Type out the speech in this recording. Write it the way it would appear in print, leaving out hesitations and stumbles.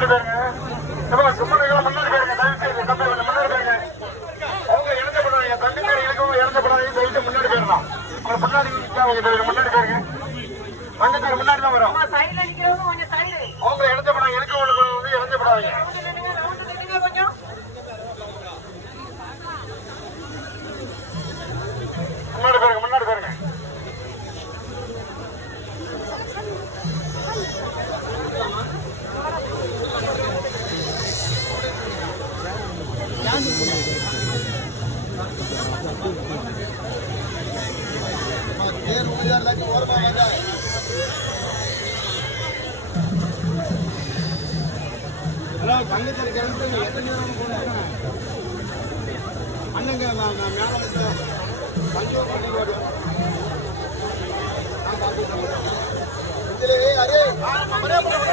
முன்னாடி போயிருங்க. சும்மா முன்னாடி போயிருங்க. தயவு செய்து தம்பி முன்னாடி போயிருங்க. அவங்க இறந்தப்படாதீங்க. தம்பிக்காரி இருக்கவங்க இறந்தப்படாதீங்க. தயவுக்கு முன்னாடி போயிடலாம். அவங்க முன்னாடி முன்னாடி போயிருங்க. அங்கக்கார முன்னாடி தான் வரும். அவங்க இறந்தப்படாங்க. இருக்கவங்களுக்கு வந்து இறந்தப்படாதீங்க. முன்னாடி போயிருங்க. முன்னாடி போயிருங்க. அண்ணங்க மேல